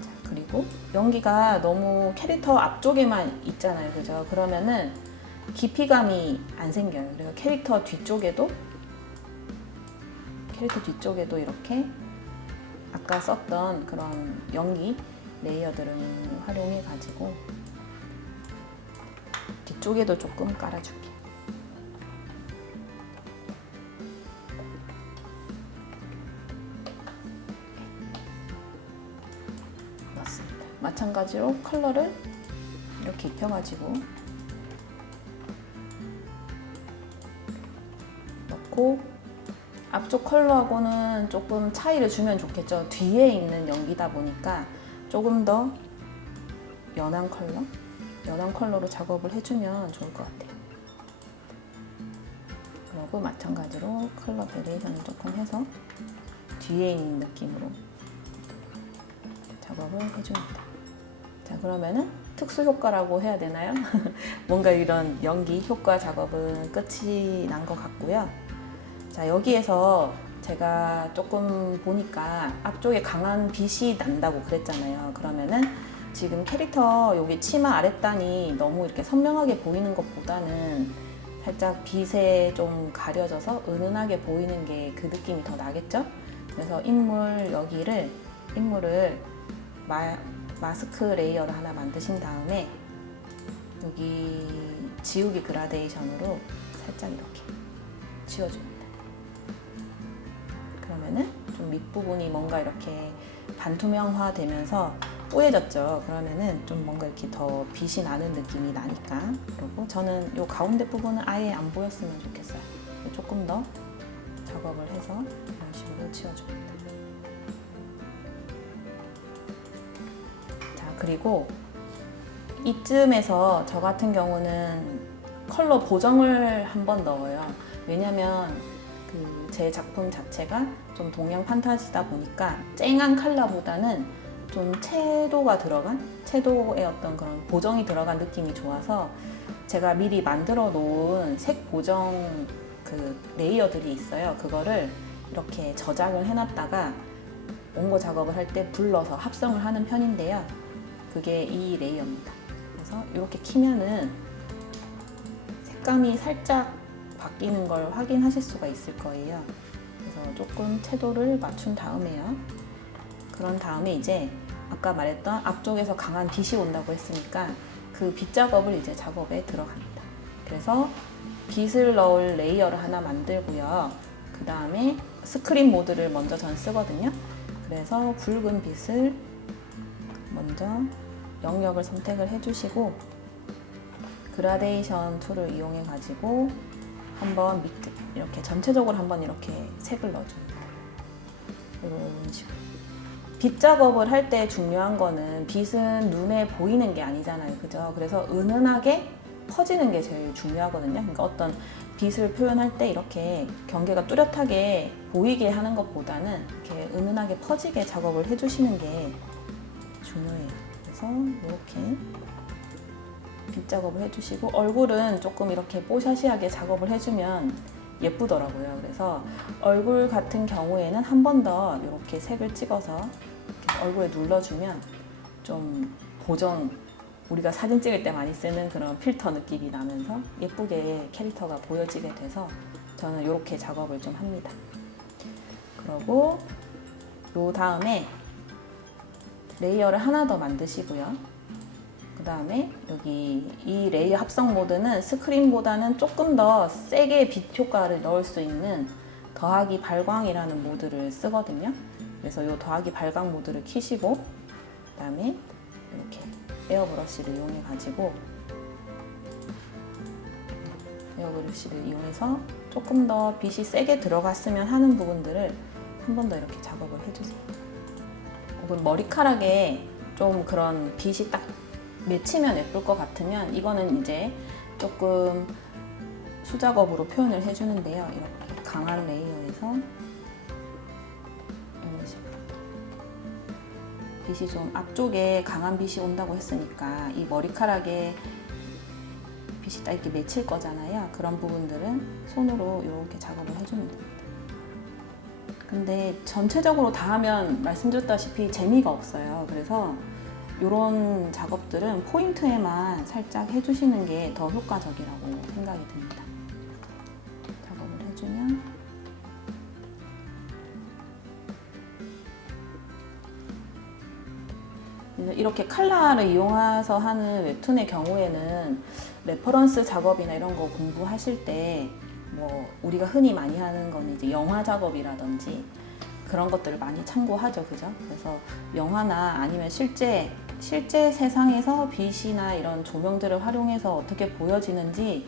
자, 그리고 연기가 너무 캐릭터 앞쪽에만 있잖아요, 그죠? 그러면은 깊이감이 안 생겨요. 그래서 캐릭터 뒤쪽에도 이렇게 아까 썼던 그런 연기 레이어들을 활용해 가지고 뒤쪽에도 조금 깔아줄게요. 넣습니다. 마찬가지로 컬러를 이렇게 입혀가지고 넣고, 앞쪽 컬러하고는 조금 차이를 주면 좋겠죠. 뒤에 있는 연기다 보니까 조금 더 연한 컬러로 작업을 해주면 좋을 것 같아요. 그리고 마찬가지로 컬러 베리에이션을 조금 해서 뒤에 있는 느낌으로 작업을 해줍니다. 자, 그러면은 특수 효과라고 해야 되나요? 뭔가 이런 연기 효과 작업은 끝이 난 것 같고요. 자, 여기에서 제가 조금 보니까 앞쪽에 강한 빛이 난다고 그랬잖아요. 그러면은 지금 캐릭터 여기 치마 아랫단이 너무 이렇게 선명하게 보이는 것보다는 살짝 빛에 좀 가려져서 은은하게 보이는 게 그 느낌이 더 나겠죠? 그래서 인물을 마스크 레이어를 하나 만드신 다음에 여기 지우개 그라데이션으로 살짝 이렇게 지워줍니다. 그러면은 좀 밑부분이 뭔가 이렇게 반투명화 되면서 뿌얘졌죠. 그러면은 좀 뭔가 이렇게 더 빛이 나는 느낌이 나니까. 그리고 저는 이 가운데 부분은 아예 안 보였으면 좋겠어요. 조금 더 작업을 해서 이런 식으로 지워줍니다. 자, 그리고 이쯤에서 저 같은 경우는 컬러 보정을 한번 넣어요. 왜냐면 제 작품 자체가 좀 동양 판타지다 보니까 쨍한 컬러보다는 좀 채도의 어떤 그런 보정이 들어간 느낌이 좋아서 제가 미리 만들어 놓은 색 보정 그 레이어들이 있어요. 그거를 이렇게 저장을 해놨다가 원고 작업을 할 때 불러서 합성을 하는 편인데요. 그게 이 레이어입니다. 그래서 이렇게 키면은 색감이 살짝 바뀌는 걸 확인하실 수가 있을 거예요. 그래서 조금 채도를 맞춘 다음에요. 그런 다음에 이제 아까 말했던 앞쪽에서 강한 빛이 온다고 했으니까 그 빛 작업을 이제 작업에 들어갑니다. 그래서 빛을 넣을 레이어를 하나 만들고요. 그 다음에 스크린 모드를 먼저 전 쓰거든요. 그래서 붉은 빛을 먼저 영역을 선택을 해주시고 그라데이션 툴을 이용해 가지고 한번 밑에 이렇게 전체적으로 한번 이렇게 색을 넣어줍니다. 이런 식으로. 빛 작업을 할 때 중요한 거는 빛은 눈에 보이는 게 아니잖아요. 그죠? 그래서 은은하게 퍼지는 게 제일 중요하거든요. 그러니까 어떤 빛을 표현할 때 이렇게 경계가 뚜렷하게 보이게 하는 것보다는 이렇게 은은하게 퍼지게 작업을 해주시는 게 중요해요. 그래서 이렇게 빛 작업을 해주시고 얼굴은 조금 이렇게 뽀샤시하게 작업을 해주면 예쁘더라고요. 그래서 얼굴 같은 경우에는 한 번 더 이렇게 색을 찍어서 이렇게 얼굴에 눌러주면 좀 보정, 우리가 사진 찍을 때 많이 쓰는 그런 필터 느낌이 나면서 예쁘게 캐릭터가 보여지게 돼서 저는 이렇게 작업을 좀 합니다. 그리고 요 다음에 레이어를 하나 더 만드시고요. 그 다음에 여기 이 레이어 합성 모드는 스크린보다는 조금 더 세게 빛 효과를 넣을 수 있는 더하기 발광이라는 모드를 쓰거든요. 그래서 이 더하기 발광 모드를 키시고 그 다음에 이렇게 에어브러쉬를 이용해 가지고 에어브러쉬를 이용해서 조금 더 빛이 세게 들어갔으면 하는 부분들을 한 번 더 이렇게 작업을 해주세요. 혹은 머리카락에 좀 그런 빛이 딱 맺히면 예쁠 것 같으면 이거는 이제 조금 수작업으로 표현을 해주는데요. 이렇게 강한 레이어에서 이런 식으로 빛이 좀 앞쪽에 강한 빛이 온다고 했으니까 이 머리카락에 빛이 딱 이렇게 맺힐 거잖아요. 그런 부분들은 손으로 이렇게 작업을 해주면 됩니다. 근데 전체적으로 다 하면 말씀드렸다시피 재미가 없어요. 그래서 이런 작업들은 포인트에만 살짝 해주시는 게 더 효과적이라고 생각이 듭니다. 작업을 해주면 이렇게 칼라를 이용해서 하는 웹툰의 경우에는 레퍼런스 작업이나 이런 거 공부하실 때 뭐 우리가 흔히 많이 하는 거는 이제 영화 작업이라든지 그런 것들을 많이 참고하죠, 그죠? 그래서 영화나 아니면 실제 세상에서 빛이나 이런 조명들을 활용해서 어떻게 보여지는지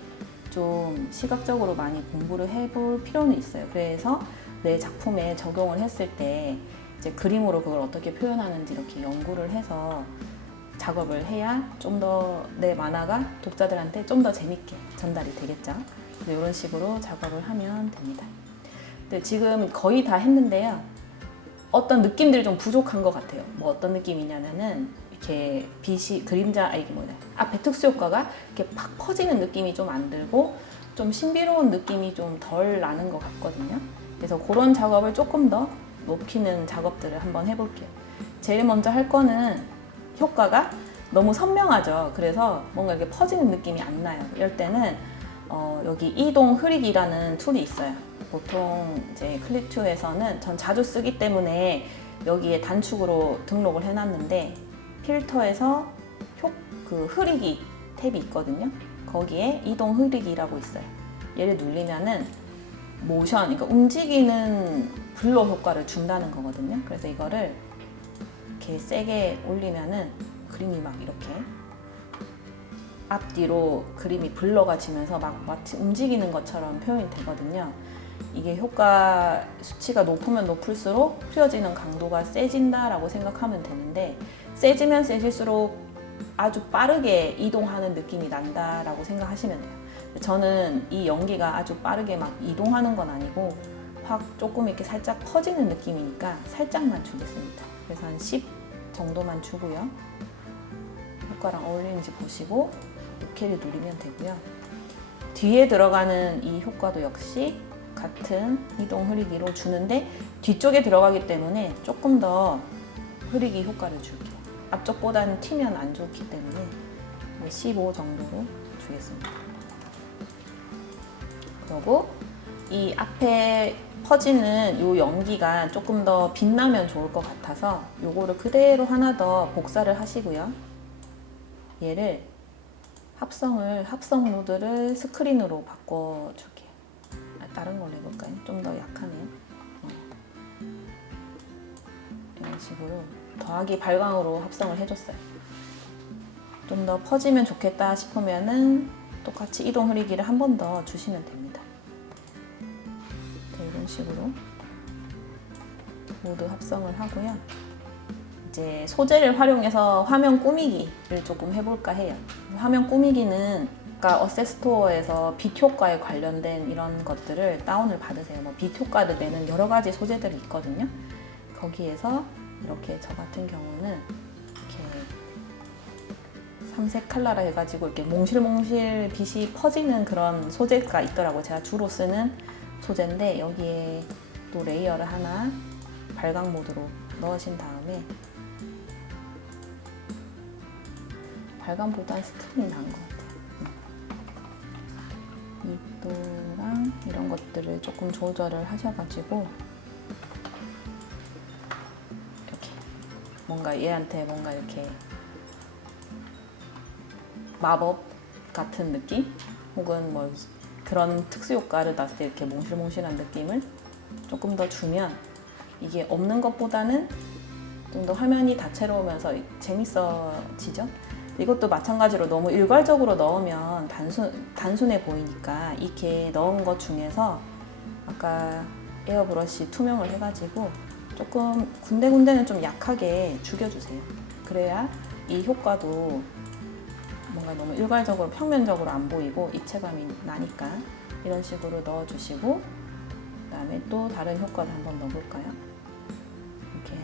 좀 시각적으로 많이 공부를 해볼 필요는 있어요. 그래서 내 작품에 적용을 했을 때 이제 그림으로 그걸 어떻게 표현하는지 이렇게 연구를 해서 작업을 해야 좀 더 내 만화가 독자들한테 좀 더 재밌게 전달이 되겠죠. 이런 식으로 작업을 하면 됩니다. 근데 지금 거의 다 했는데요. 어떤 느낌들이 좀 부족한 것 같아요. 뭐 어떤 느낌이냐면은 이렇게 빛이 앞에 특수 효과가 이렇게 팍 퍼지는 느낌이 좀 안 들고 좀 신비로운 느낌이 좀 덜 나는 것 같거든요. 그래서 그런 작업을 조금 더 높이는 작업들을 한번 해볼게요. 제일 먼저 할 거는 효과가 너무 선명하죠. 그래서 뭔가 이렇게 퍼지는 느낌이 안 나요. 이럴 때는 여기 이동 흐리기라는 툴이 있어요. 보통 이제 클립2에서는 전 자주 쓰기 때문에 여기에 단축으로 등록을 해놨는데 필터에서 그 흐리기 탭이 있거든요. 거기에 이동 흐리기라고 있어요. 얘를 누르면은 모션, 그러니까 움직이는 블러 효과를 준다는 거거든요. 그래서 이거를 이렇게 세게 올리면은 그림이 막 이렇게 앞뒤로 그림이 블러가 지면서 막 마치 움직이는 것처럼 표현이 되거든요. 이게 효과 수치가 높으면 높을수록 흐려지는 강도가 세진다라고 생각하면 되는데 세지면 세질수록 아주 빠르게 이동하는 느낌이 난다라고 생각하시면 돼요. 저는 이 연기가 아주 빠르게 막 이동하는 건 아니고 확 조금 이렇게 살짝 퍼지는 느낌이니까 살짝만 주겠습니다. 그래서 한 10 정도만 주고요. 효과랑 어울리는지 보시고 OK를 누르면 되고요. 뒤에 들어가는 이 효과도 역시 같은 이동 흐리기로 주는데 뒤쪽에 들어가기 때문에 조금 더 흐리기 효과를 줄게요. 앞쪽보다는 튀면 안 좋기 때문에 15 정도로 주겠습니다. 그리고 이 앞에 퍼지는 이 연기가 조금 더 빛나면 좋을 것 같아서 요거를 그대로 하나 더 복사를 하시고요. 얘를 합성 모드를 스크린으로 바꿔줄게요. 다른 걸로 해볼까요? 좀 더 약하네요. 이런 식으로 더하기 발광으로 합성을 해줬어요. 좀 더 퍼지면 좋겠다 싶으면은 똑같이 이동 흐리기를 한 번 더 주시면 됩니다. 이런 식으로 모두 합성을 하고요. 이제 소재를 활용해서 화면 꾸미기를 조금 해볼까 해요. 화면 꾸미기는 아까 어셋스토어에서 빛 효과에 관련된 이런 것들을 다운을 받으세요. 뭐 빛 효과를 내는 여러 가지 소재들이 있거든요. 거기에서 이렇게 저 같은 경우는 이렇게 삼색 칼라라 해가지고 이렇게 몽실몽실 빛이 퍼지는 그런 소재가 있더라고요. 제가 주로 쓰는 소재인데 여기에 또 레이어를 하나 발광 모드로 넣으신 다음에 발광보다는 스크린이 나은 것 같아요. 입도랑 이런 것들을 조금 조절을 하셔가지고 이렇게 뭔가 얘한테 뭔가 이렇게 마법 같은 느낌? 혹은 뭐 그런 특수 효과를 났을 때 이렇게 몽실몽실한 느낌을 조금 더 주면 이게 없는 것보다는 좀 더 화면이 다채로우면서 재밌어지죠. 이것도 마찬가지로 너무 일괄적으로 넣으면 단순해 보이니까 이렇게 넣은 것 중에서 아까 에어브러쉬 투명을 해가지고 조금 군데군데는 좀 약하게 죽여주세요. 그래야 이 효과도 뭔가 너무 일괄적으로 평면적으로 안 보이고 입체감이 나니까 이런 식으로 넣어주시고 그다음에 또 다른 효과를 한번 넣어볼까요? 이렇게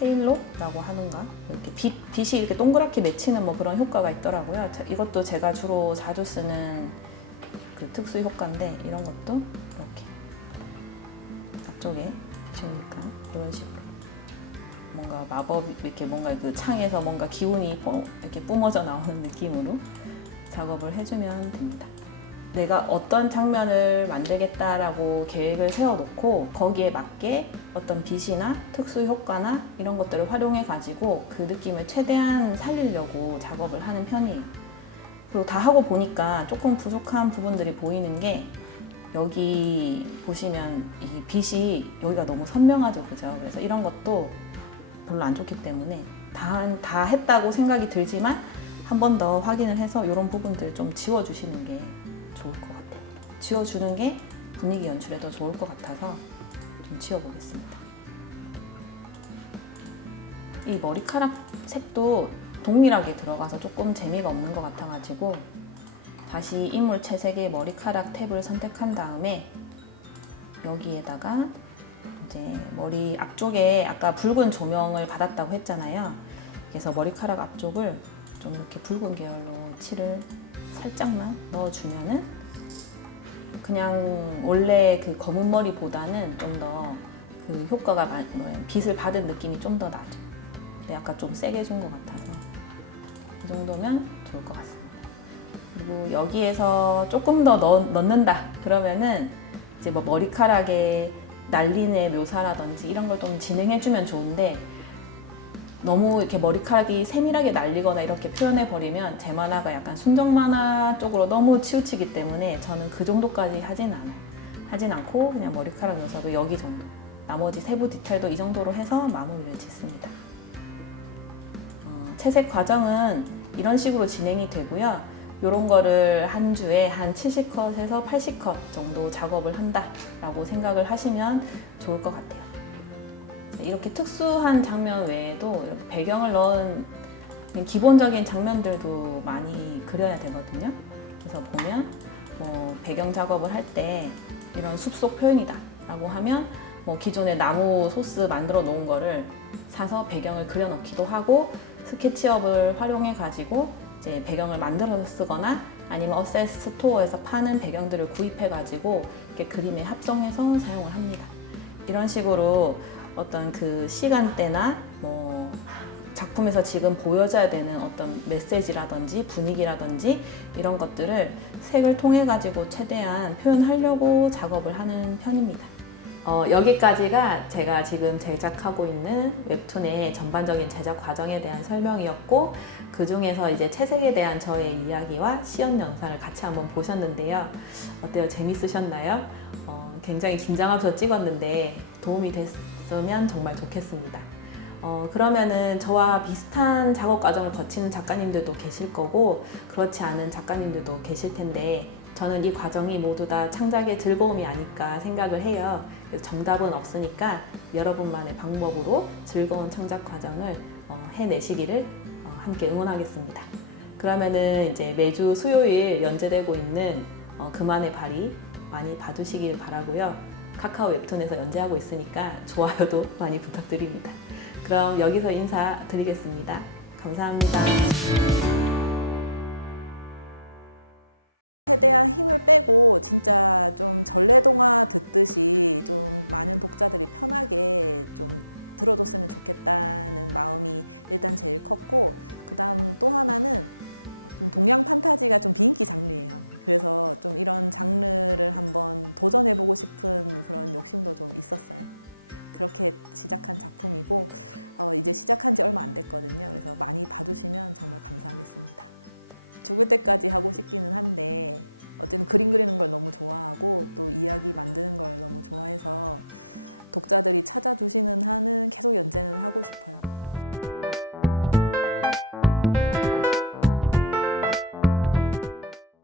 헤일로라고 하는가? 이렇게 빛이 이렇게 동그랗게 맺히는 뭐 그런 효과가 있더라고요. 이것도 제가 주로 자주 쓰는 그 특수 효과인데 이런 것도 이렇게 앞쪽에 비추니까 이런 식으로 뭔가 마법 이렇게 뭔가 그 창에서 뭔가 기운이 이렇게 뿜어져 나오는 느낌으로 작업을 해주면 됩니다. 내가 어떤 장면을 만들겠다라고 계획을 세워놓고 거기에 맞게 어떤 빛이나 특수 효과나 이런 것들을 활용해 가지고 그 느낌을 최대한 살리려고 작업을 하는 편이에요. 그리고 다 하고 보니까 조금 부족한 부분들이 보이는 게 여기 보시면 이 빛이 여기가 너무 선명하죠, 그죠? 그래서 이런 것도 별로 안 좋기 때문에 다 했다고 생각이 들지만 한 번 더 확인을 해서 이런 부분들 좀 지워주시는 게 좋을 것 같아요. 지워주는 게 분위기 연출에 더 좋을 것 같아서 좀 지워보겠습니다. 이 머리카락 색도 동일하게 들어가서 조금 재미가 없는 것 같아가지고 다시 인물 채색의 머리카락 탭을 선택한 다음에 여기에다가 이제 머리 앞쪽에 아까 붉은 조명을 받았다고 했잖아요. 그래서 머리카락 앞쪽을 좀 이렇게 붉은 계열로 칠을 살짝만 넣어주면은 그냥 원래 그 검은 머리보다는 좀 더 그 효과가 빛을 받은 느낌이 좀 더 나죠. 근데 약간 좀 세게 준 것 같아서 이 정도면 좋을 것 같습니다. 그리고 여기에서 조금 더 넣는다 그러면은 이제 뭐 머리카락에 날린의 묘사라든지 이런 걸 좀 진행해주면 좋은데 너무 이렇게 머리카락이 세밀하게 날리거나 이렇게 표현해버리면 제 만화가 약간 순정 만화 쪽으로 너무 치우치기 때문에 저는 그 정도까지 하진 않아요. 하진 않고 그냥 머리카락 묘사도 여기 정도, 나머지 세부 디테일도 이 정도로 해서 마무리를 짓습니다. 채색 과정은 이런 식으로 진행이 되고요. 이런 거를 한 주에 한 70컷에서 80컷 정도 작업을 한다라고 생각을 하시면 좋을 것 같아요. 이렇게 특수한 장면 외에도 이렇게 배경을 넣은 기본적인 장면들도 많이 그려야 되거든요. 그래서 보면 뭐 배경 작업을 할 때 이런 숲속 표현이다 라고 하면 뭐 기존에 나무 소스 만들어 놓은 거를 사서 배경을 그려 넣기도 하고, 스케치업을 활용해 가지고 이제 배경을 만들어서 쓰거나 아니면 어셋 스토어에서 파는 배경들을 구입해 가지고 이렇게 그림에 합성해서 사용을 합니다. 이런 식으로 어떤 그 시간대나 뭐 작품에서 지금 보여져야 되는 어떤 메시지라든지 분위기라든지 이런 것들을 색을 통해 가지고 최대한 표현하려고 작업을 하는 편입니다. 여기까지가 제가 지금 제작하고 있는 웹툰의 전반적인 제작 과정에 대한 설명이었고, 그 중에서 이제 채색에 대한 저의 이야기와 시연 영상을 같이 한번 보셨는데요. 어때요? 재밌으셨나요? 굉장히 긴장하면서 찍었는데 도움이 됐으면 정말 좋겠습니다. 그러면은 저와 비슷한 작업 과정을 거치는 작가님들도 계실 거고, 그렇지 않은 작가님들도 계실 텐데, 저는 이 과정이 모두 다 창작의 즐거움이 아닐까 생각을 해요. 그래서 정답은 없으니까 여러분만의 방법으로 즐거운 창작 과정을 해내시기를 함께 응원하겠습니다. 그러면은 이제 매주 수요일 연재되고 있는 그만의 발이 많이 봐주시길 바라고요. 카카오 웹툰에서 연재하고 있으니까 좋아요도 많이 부탁드립니다. 그럼 여기서 인사드리겠습니다. 감사합니다.